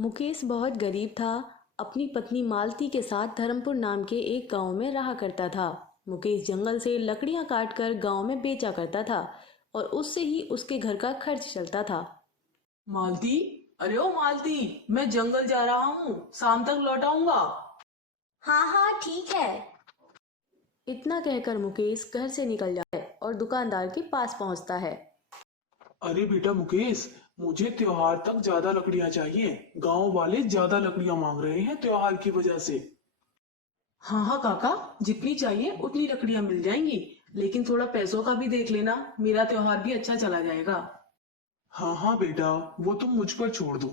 मुकेश बहुत गरीब था। अपनी पत्नी मालती के साथ धर्मपुर नाम के एक गांव में रहा करता था। मुकेश जंगल से लकड़ियां काटकर गांव में बेचा करता था और उससे ही उसके घर का खर्च चलता था। मालती। अरे ओ मालती, मैं जंगल जा रहा हूँ, शाम तक लौट आऊंगा। हाँ हाँ ठीक है। इतना कहकर मुकेश घर से निकल जाता है और दुकानदार के पास पहुंचता है। अरे बेटा मुकेश, मुझे त्योहार तक ज्यादा लकड़ियां चाहिए। गांव वाले ज्यादा लकड़ियां मांग रहे हैं त्योहार की वजह से। हाँ हाँ काका, जितनी चाहिए उतनी लकड़ियां मिल जाएंगी, लेकिन थोड़ा पैसों का भी देख लेना, मेरा त्योहार भी अच्छा चला जाएगा। हाँ हाँ बेटा, वो तुम मुझ पर छोड़ दो।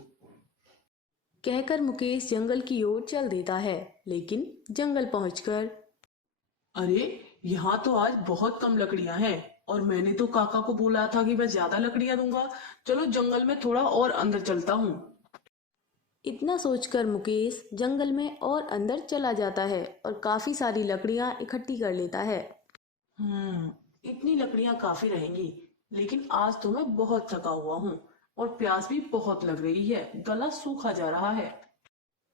कहकर मुकेश जंगल की ओर चल देता है, लेकिन जंगल पहुंचकर अरे, यहाँ तो आज बहुत कम लकड़ियां हैं, और मैंने तो काका को बोला था कि मैं ज्यादा लकड़ियां दूंगा। चलो जंगल में थोड़ा और अंदर चलता हूँ। इतना सोचकर मुकेश जंगल में और अंदर चला जाता है और काफी सारी लकड़ियां इकट्ठी कर लेता है। इतनी लकड़ियां काफी रहेंगी, लेकिन आज तो मैं बहुत थका हुआ हूँ और प्यास भी बहुत लग रही है, गला सूखा जा रहा है।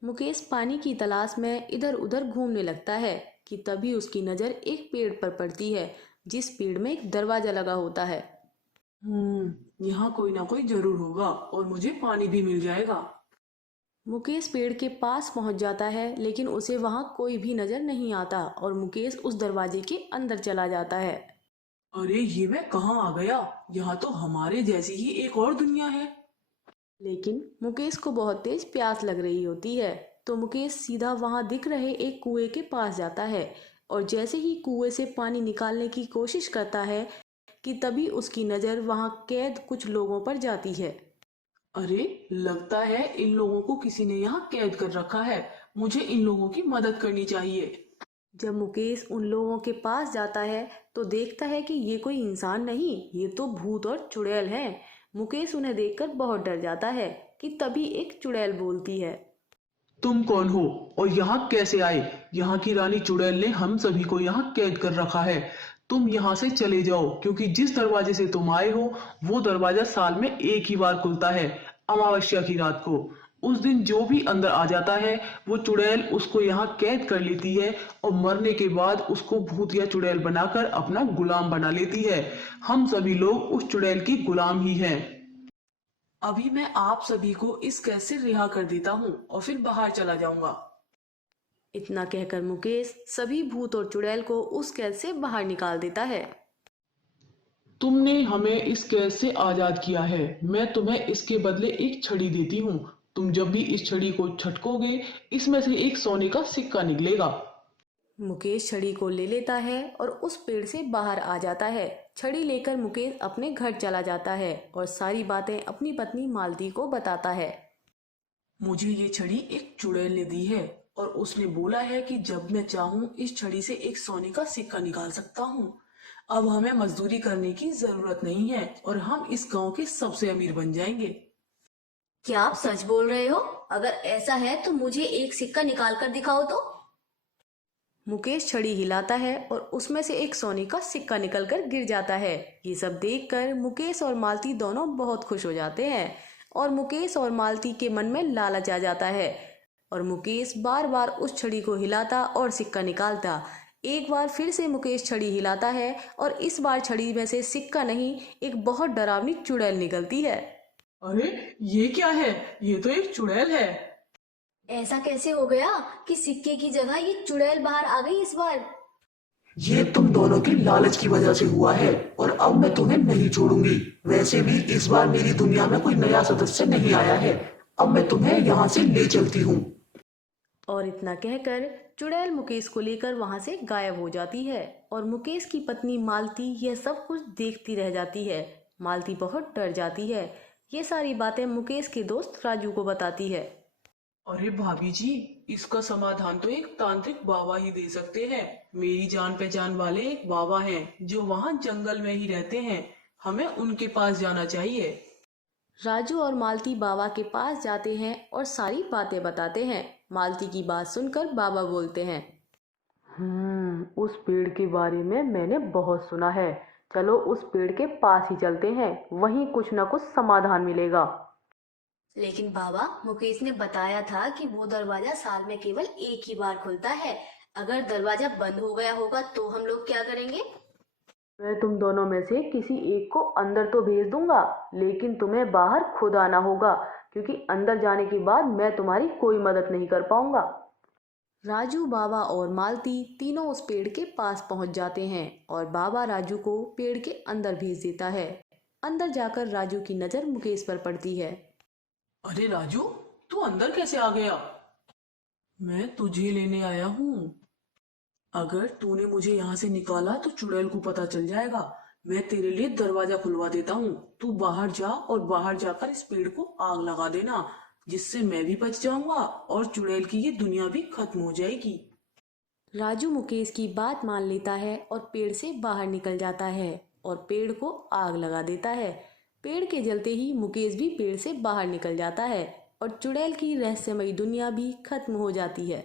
मुकेश पानी की तलाश में इधर उधर घूमने लगता है कि तभी उसकी नज़र एक पेड़ पर पड़ती है, जिस पेड़ में एक दरवाजा लगा होता है। यहाँ कोई ना कोई जरूर होगा और मुझे पानी भी मिल जाएगा। मुकेश पेड़ के पास पहुंच जाता है, लेकिन उसे वहां कोई भी नजर नहीं आता और मुकेश उस दरवाजे के अंदर चला जाता है। अरे ये मैं कहाँ आ गया? यहाँ तो हमारे जैसी ही एक और दुनिया है। लेकिन मुकेश को बहुत तेज प्यास लग रही होती है, तो मुकेश सीधा वहां दिख रहे एक कुएं के पास जाता है और जैसे ही कुएं से पानी निकालने की कोशिश करता है कि तभी उसकी नज़र वहां कैद कुछ लोगों पर जाती है। अरे, लगता है इन लोगों को किसी ने यहाँ कैद कर रखा है। मुझे इन लोगों की मदद करनी चाहिए। जब मुकेश उन लोगों के पास जाता है तो देखता है कि ये कोई इंसान नहीं, ये तो भूत और चुड़ैल हैं। मुकेश उन्हें देखकर बहुत डर जाता है कि तभी एक चुड़ैल बोलती है। तुम कौन हो और यहाँ कैसे आए? यहाँ की रानी चुड़ैल ने हम सभी को यहाँ कैद कर रखा है। तुम यहाँ से चले जाओ, क्योंकि जिस दरवाजे से तुम आए हो वो दरवाजा साल में एक ही बार खुलता है, अमावस्या की रात को। उस दिन जो भी अंदर आ जाता है वो चुड़ैल उसको यहाँ कैद कर लेती है और मरने के बाद उसको भूत या चुड़ैल बनाकर अपना गुलाम बना लेती है। हम सभी लोग उस चुड़ैल की गुलाम ही हैं। अभी मैं आप सभी को इस कैद से रिहा कर देता हूँ और फिर बाहर चला जाऊंगा। इतना कहकर मुकेश सभी भूत और चुड़ैल को उस कैद से बाहर निकाल देता है। तुमने हमें इस कैद से आजाद किया है, मैं तुम्हें इसके बदले एक छड़ी देती हूँ। तुम जब भी इस छड़ी को छटकोगे, इसमें से एक सोने का सिक्का निकलेगा। मुकेश छड़ी को ले लेता है और उस पेड़ से बाहर आ जाता है। छड़ी लेकर मुकेश अपने घर चला जाता है और सारी बातें अपनी पत्नी मालती को बताता है। मुझे ये छड़ी एक चुड़ैल ने दी है, और उसने बोला है कि जब मैं चाहूँ इस छड़ी से एक सोने का सिक्का निकाल सकता हूँ। अब हमें मजदूरी करने की जरूरत नहीं है और हम इस गांव के सबसे अमीर बन जाएंगे। क्या आप सच बोल रहे हो? अगर ऐसा है तो मुझे एक सिक्का निकाल कर दिखाओ तो। मुकेश छड़ी हिलाता है और उसमें से एक सोने का सिक्का निकलकर गिर जाता है। ये सब देखकर मुकेश और मालती दोनों बहुत खुश हो जाते हैं और मुकेश और मालती के मन में लालच आ जाता है और मुकेश बार बार उस छड़ी को हिलाता और सिक्का निकालता। एक बार फिर से मुकेश छड़ी हिलाता है और इस बार छड़ी में से सिक्का नहीं, एक बहुत डरावनी चुड़ैल निकलती है। अरे, ये क्या है? ये तो एक चुड़ैल है। ऐसा कैसे हो गया कि सिक्के की जगह ये चुड़ैल बाहर आ गई इस बार? ये तुम दोनों की लालच की वजह से हुआ है, और अब मैं तुम्हें नहीं छोड़ूंगी। वैसे भी इस बार मेरी दुनिया में कोई नया सदस्य नहीं आया है। अब मैं तुम्हें यहाँ से ले चलती हूँ। और इतना कहकर चुड़ैल मुकेश को लेकर वहां से गायब हो जाती है और मुकेश की पत्नी मालती यह सब कुछ देखती रह जाती है। मालती बहुत डर जाती है। ये सारी बातें मुकेश के दोस्त राजू को बताती है। अरे भाभी जी, इसका समाधान तो एक तांत्रिक बाबा ही दे सकते हैं। मेरी जान पहचान वाले एक बाबा हैं जो वहां जंगल में ही रहते हैं। हमें उनके पास जाना चाहिए। राजू और मालती बाबा के पास जाते हैं और सारी बातें बताते हैं। मालती की बात सुनकर बाबा बोलते हैं, उस पेड़ के बारे में मैंने बहुत सुना है। चलो उस पेड़ के पास ही चलते हैं, वहीं कुछ ना कुछ समाधान मिलेगा। लेकिन बाबा, मुकेश ने बताया था कि वो दरवाजा साल में केवल एक ही बार खुलता है। अगर दरवाजा बंद हो गया होगा तो हम लोग क्या करेंगे? मैं तुम दोनों में से किसी एक को अंदर तो भेज दूंगा, लेकिन तुम्हें बाहर खुद आना होगा, क्योंकि अंदर जाने के बाद मैं तुम्हारी कोई मदद नहीं कर पाऊंगा। राजू, बाबा और मालती तीनों उस पेड़ के पास पहुंच जाते हैं और बाबा राजू को पेड़ के अंदर भेज देता है। अंदर जाकर राजू की नज़र मुकेश पर पड़ती है। अरे राजू, तू अंदर कैसे आ गया? मैं तुझे लेने आया हूँ। अगर तूने मुझे यहाँ से निकाला तो चुड़ैल को पता चल जाएगा। मैं तेरे लिए दरवाजा खुलवा देता हूँ। तू बाहर जा और बाहर जाकर इस पेड़ को आग लगा देना, जिससे मैं भी बच जाऊंगा और चुड़ैल की ये दुनिया भी खत्म हो जाएगी। राजू मुकेश की बात मान लेता है और पेड़ से बाहर निकल जाता है और पेड़ को आग लगा देता है। पेड़ के जलते ही मुकेश भी पेड़ से बाहर निकल जाता है और चुड़ैल की रहस्यमयी दुनिया भी खत्म हो जाती है।